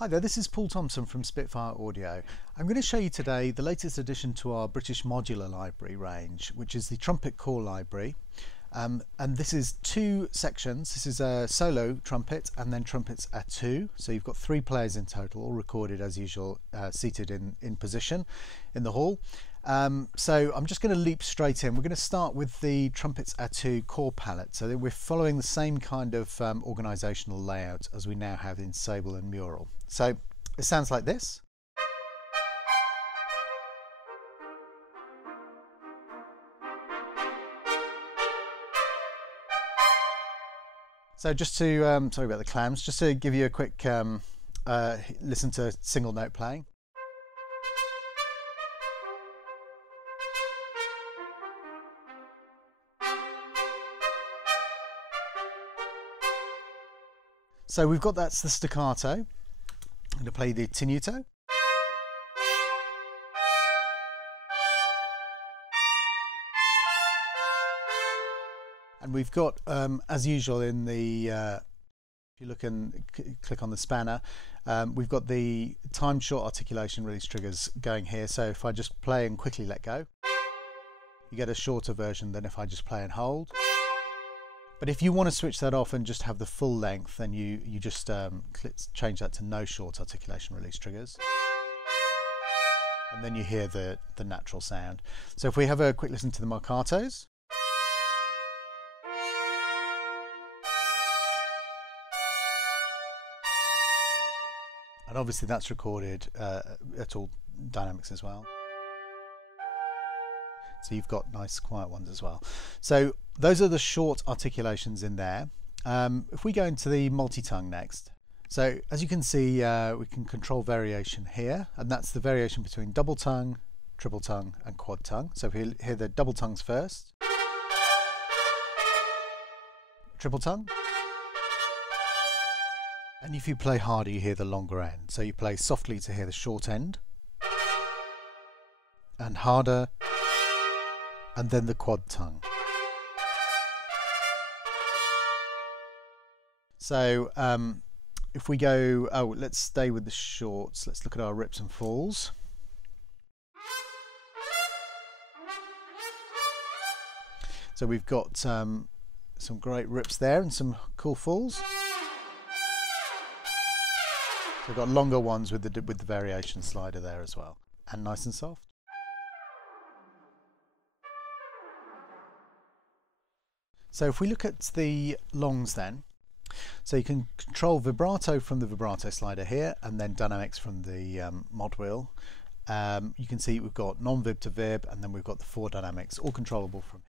Hi there, this is Paul Thompson from Spitfire Audio. I'm going to show you today the latest addition to our British modular library range, which is the Trumpet core library. And this is two sections. This is a solo trumpet and then trumpets à two. So you've got three players in total, all recorded as usual, seated in position in the hall. So I'm just going to leap straight in. We're going to start with the trumpets à two core palette. So we're following the same kind of organisational layout as we now have in Sable and Mural. So it sounds like this. So just to, sorry about the clams, just to give you a quick listen to single note playing. So we've got that's the staccato. I'm going to play the tenuto. And we've got, as usual in the, if you look and click on the spanner, we've got the time short articulation release triggers going here. So if I just play and quickly let go, you get a shorter version than if I just play and hold. But if you want to switch that off and just have the full length, then you just change that to no short articulation release triggers. And then you hear the natural sound. So if we have a quick listen to the marcatos. And obviously that's recorded at all dynamics as well. So you've got nice quiet ones as well. So those are the short articulations in there. If we go into the multi-tongue next. So as you can see, we can control variation here, and that's the variation between double tongue, triple tongue and quad tongue. So if we hear the double tongues first. Triple tongue. And if you play harder, you hear the longer end. So you play softly to hear the short end, and harder, and then the quad tongue. So if we go, let's stay with the shorts. Let's look at our rips and falls. So we've got some great rips there and some cool falls. We've got longer ones with the variation slider there as well, and nice and soft. So if we look at the longs then, so you can control vibrato from the vibrato slider here, and then dynamics from the mod wheel. You can see we've got non-vib to vib, and then we've got the four dynamics, all controllable from.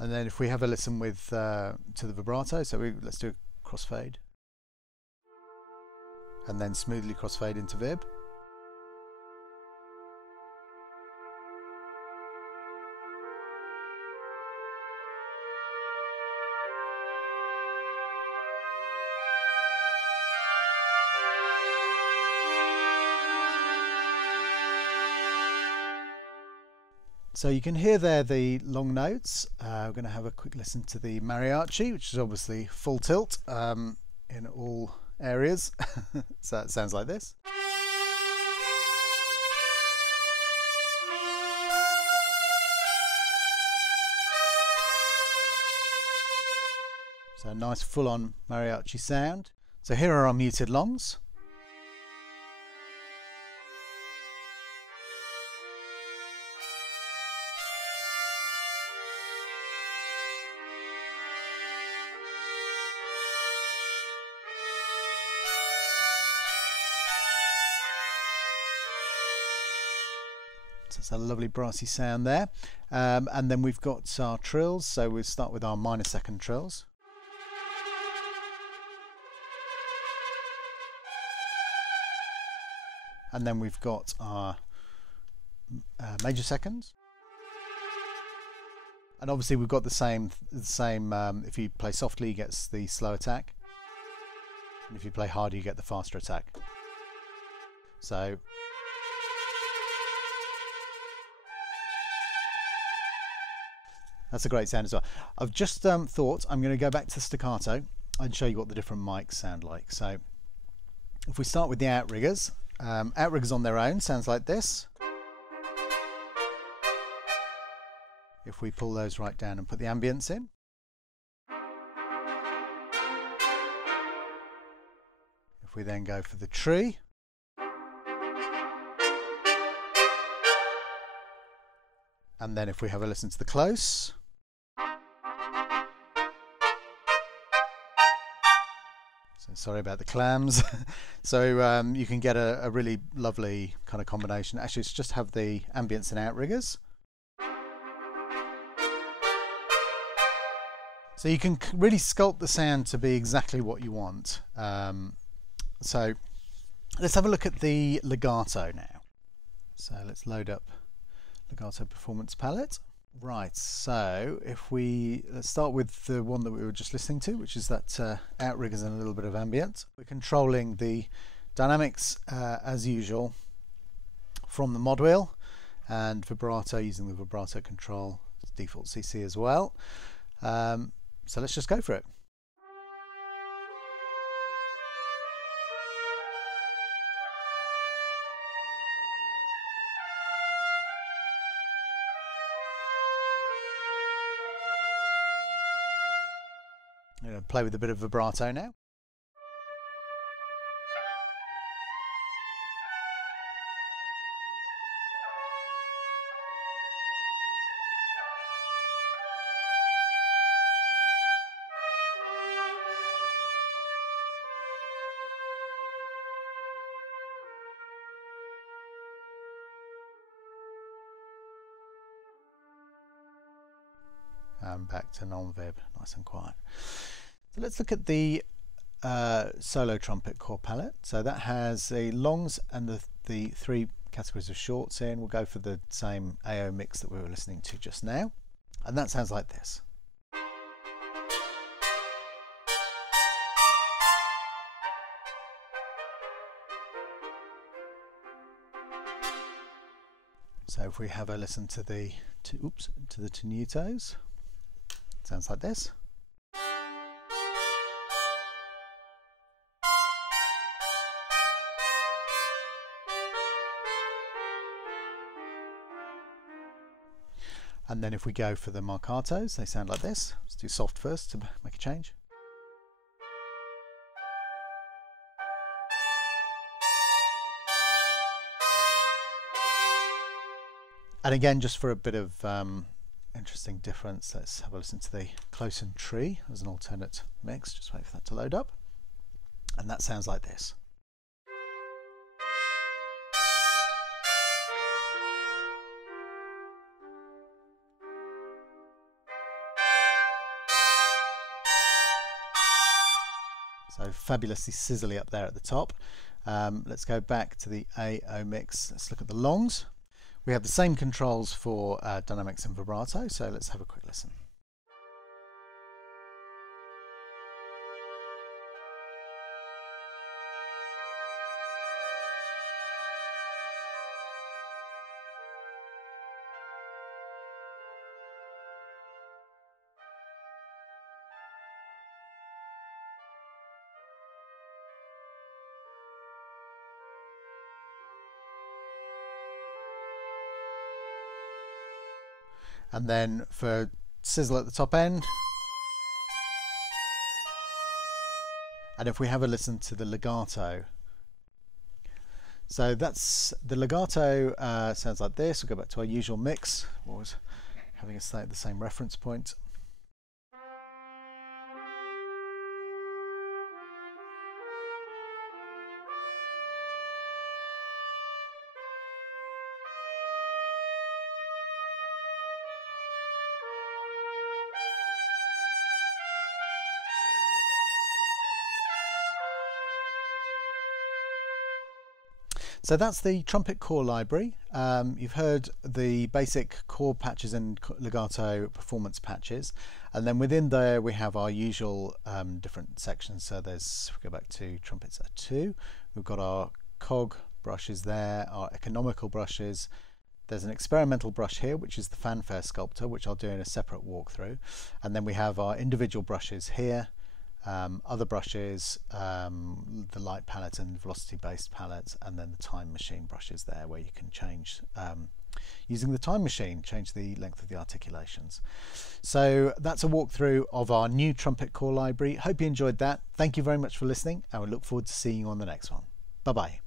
And then if we have a listen with to the vibrato, so let's do a crossfade, and then smoothly crossfade into vib. So you can hear there the long notes. We're going to have a quick listen to the mariachi, which is obviously full tilt in all areas. So it sounds like this. So a nice full-on mariachi sound. So here are our muted longs. So it's a lovely brassy sound there. And then we've got our trills. So we'll start with our minor second trills. And then we've got our major seconds. And obviously we've got the same if you play softly you get the slow attack, and if you play harder you get the faster attack. So that's a great sound as well. I've just thought I'm going to go back to staccato and show you what the different mics sound like. So if we start with the outriggers, outriggers on their own sounds like this. If we pull those right down and put the ambience in, if we then go for the tree, and then if we have a listen to the close, so sorry about the clams. So you can get a really lovely kind of combination. Actually, it's just have the ambience and outriggers. So you can really sculpt the sound to be exactly what you want. So let's have a look at the legato now. So let's load up legato performance palette. Right, so if let's start with the one that we were just listening to, which is that outriggers and a little bit of ambient. We're controlling the dynamics as usual from the mod wheel, and vibrato using the vibrato control, default CC as well. So let's just go for it. I'm going to play with a bit of vibrato now. And back to non-vib, nice and quiet. So let's look at the solo trumpet core palette. So that has the longs and the three categories of shorts in. We'll go for the same AO mix that we were listening to just now, and that sounds like this. So if we have a listen to the tenutos, sounds like this. And then if we go for the marcatos, they sound like this. Let's do soft first to make a change. And again, just for a bit of interesting difference, let's have a listen to the close and tree as an alternate mix. Just wait for that to load up. And that sounds like this. So fabulously sizzly up there at the top. Let's go back to the AO mix. Let's look at the longs. We have the same controls for dynamics and vibrato, so let's have a quick listen. And then for sizzle at the top end, and if we have a listen to the legato, so that's the legato sounds like this. We'll go back to our usual mix, always having us stay at the same reference point. So that's the Trumpet core library. You've heard the basic core patches and legato performance patches, and then within there we have our usual different sections. So there's, if we go back to Trumpets 2, we've got our cog brushes there, our economical brushes. There's an experimental brush here, which is the fanfare sculptor, which I'll do in a separate walkthrough, and then we have our individual brushes here. Other brushes, the light palette and velocity based palettes, and then the time machine brushes there, where you can change using the time machine, change the length of the articulations. So that's a walkthrough of our new Trumpet core library. Hope you enjoyed that. Thank you very much for listening, and we look forward to seeing you on the next one. Bye bye.